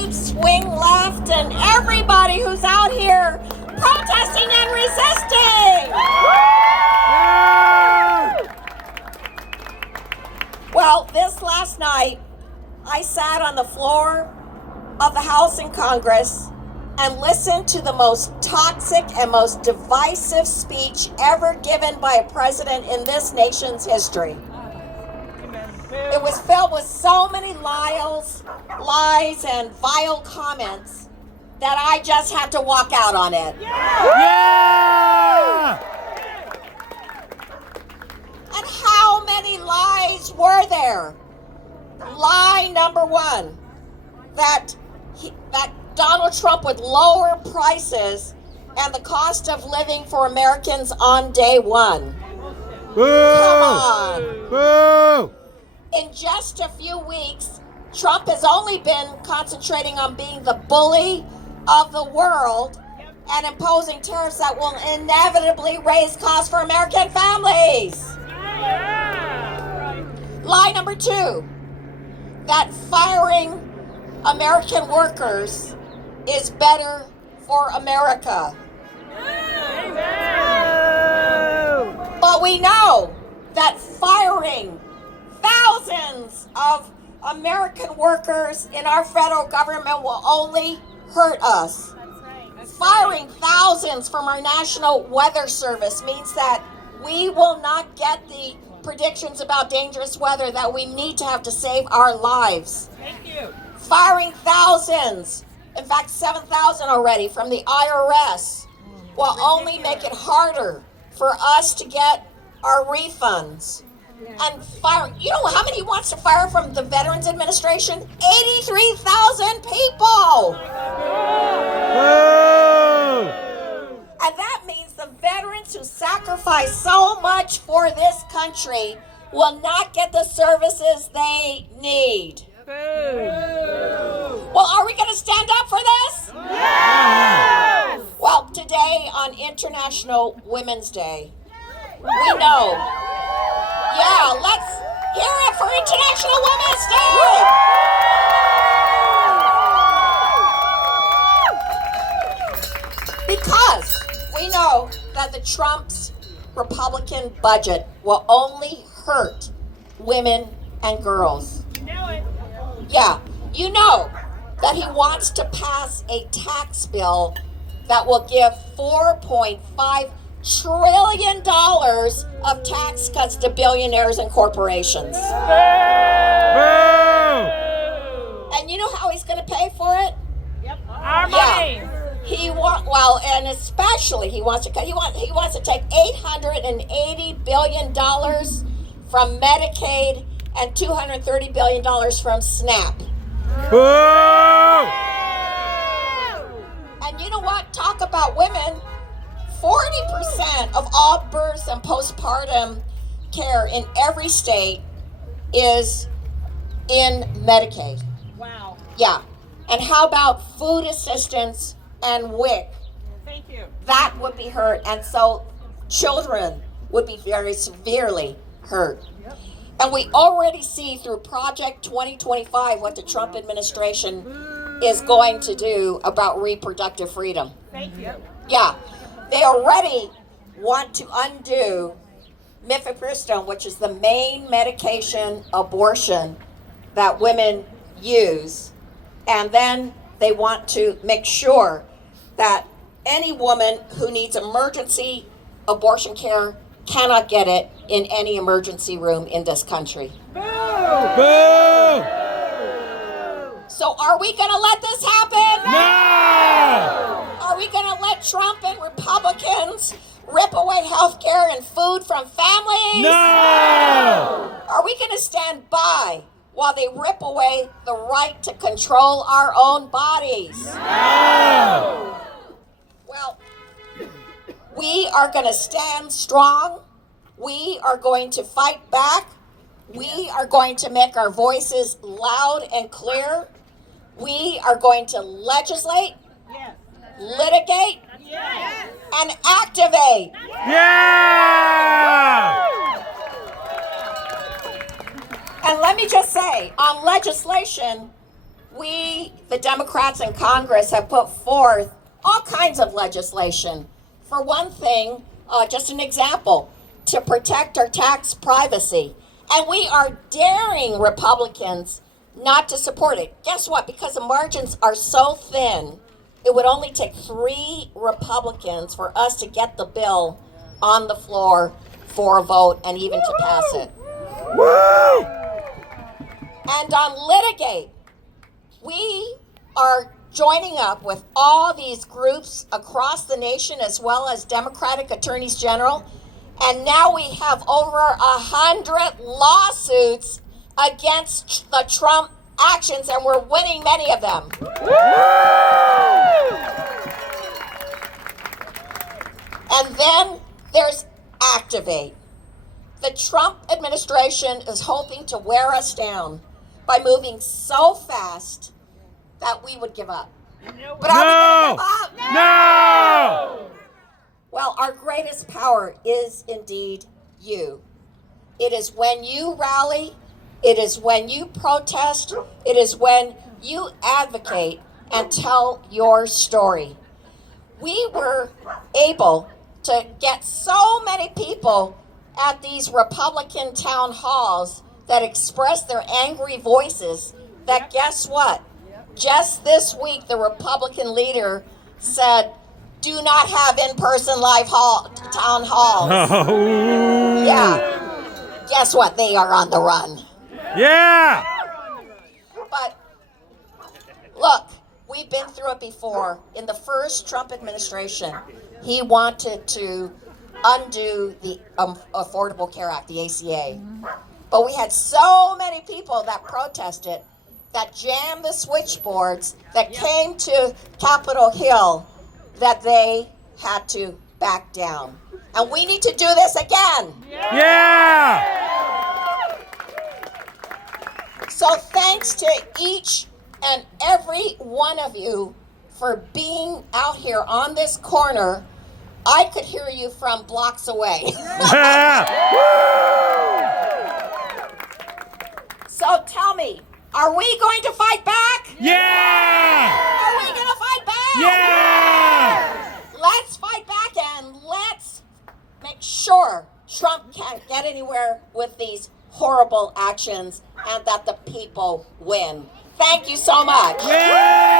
Youth Swing Left, and everybody who's out here protesting and resisting. Well, this last night, I sat on the floor of the House and Congress and listened to the most toxic and most divisive speech ever given by a president in this nation's history. It was filled with so many lies and vile comments that I just had to walk out on it. Yeah! And how many lies were there? Lie number one, that Donald Trump would lower prices and the cost of living for Americans on day one. Boo! Come on. Boo! In just a few weeks, Trump has only been concentrating on being the bully of the world and imposing tariffs that will inevitably raise costs for American families. Lie number two, that firing American workers is better for America. But we know that firing thousands of American workers in our federal government will only hurt us. Firing thousands from our National Weather Service means that we will not get the predictions about dangerous weather that we need to have to save our lives. Thank you. Firing thousands, in fact 7,000 already, from the IRS will only make it harder for us to get our refunds. And fire, you know how many he wants to fire from the Veterans Administration? 83,000 people! And that means the veterans who sacrifice so much for this country will not get the services they need. Well, are we going to stand up for this? Yes! Well, today on International Women's Day, we know. Yeah, let's hear it for International Women's Day! Because we know that the Trump's Republican budget will only hurt women and girls. You know it. Yeah, you know that he wants to pass a tax bill that will give $4.5 trillion of tax cuts to billionaires and corporations. Boo! And you know how he's going to pay for it? Yep. Our money. And especially he wants to take $880 billion from Medicaid and $230 billion from SNAP. Boo! And you know what? Talk about women. 40% of all births and postpartum care in every state is in Medicaid. Wow. Yeah. And how about food assistance and WIC? Thank you. That would be hurt. And so children would be very severely hurt. Yep. And we already see through Project 2025 what the Trump administration is going to do about reproductive freedom. Thank you. Yeah. They already want to undo mifepristone, which is the main medication abortion that women use. And then they want to make sure that any woman who needs emergency abortion care cannot get it in any emergency room in this country. Boo! Boo! So are we going to let this happen? No! Are we going to let Trump and Republicans rip away health care and food from families? No! Are we going to stand by while they rip away the right to control our own bodies? No! Well, we are going to stand strong. We are going to fight back. We are going to make our voices loud and clear. We are going to legislate, Yes. litigate, Yes. and activate. Yeah! And let me just say, on legislation, we, the Democrats in Congress, have put forth all kinds of legislation. For one thing, just an example, to protect our tax privacy. And we are daring Republicans not to support it. Guess what? Because the margins are so thin, it would only take 3 Republicans for us to get the bill on the floor for a vote and even to pass it. Woo! And on litigate, we are joining up with all these groups across the nation as well as Democratic attorneys general. And now we have over 100 lawsuits against the Trump actions, and we're winning many of them. And then there's activate. The Trump administration is hoping to wear us down by moving so fast that we would give up. But are we going to give up? No! Well, our greatest power is indeed you. It is when you rally, it is when you protest, it is when you advocate and tell your story. We were able to get so many people at these Republican town halls that express their angry voices that guess what? Just this week, the Republican leader said, do not have in-person town halls. Oh. Yeah. Guess what? They are on the run. Yeah! But look, we've been through it before. In the first Trump administration, he wanted to undo the Affordable Care Act, the ACA. But we had so many people that protested, that jammed the switchboards, that came to Capitol Hill, that they had to back down. And we need to do this again. Yeah! So thanks to each and every one of you for being out here on this corner. I could hear you from blocks away. So tell me, are we going to fight back? Yeah! Are we going to fight back? Yeah! Let's fight back and let's make sure Trump can't get anywhere with these horrible actions and that the people win. Thank you so much. Yeah!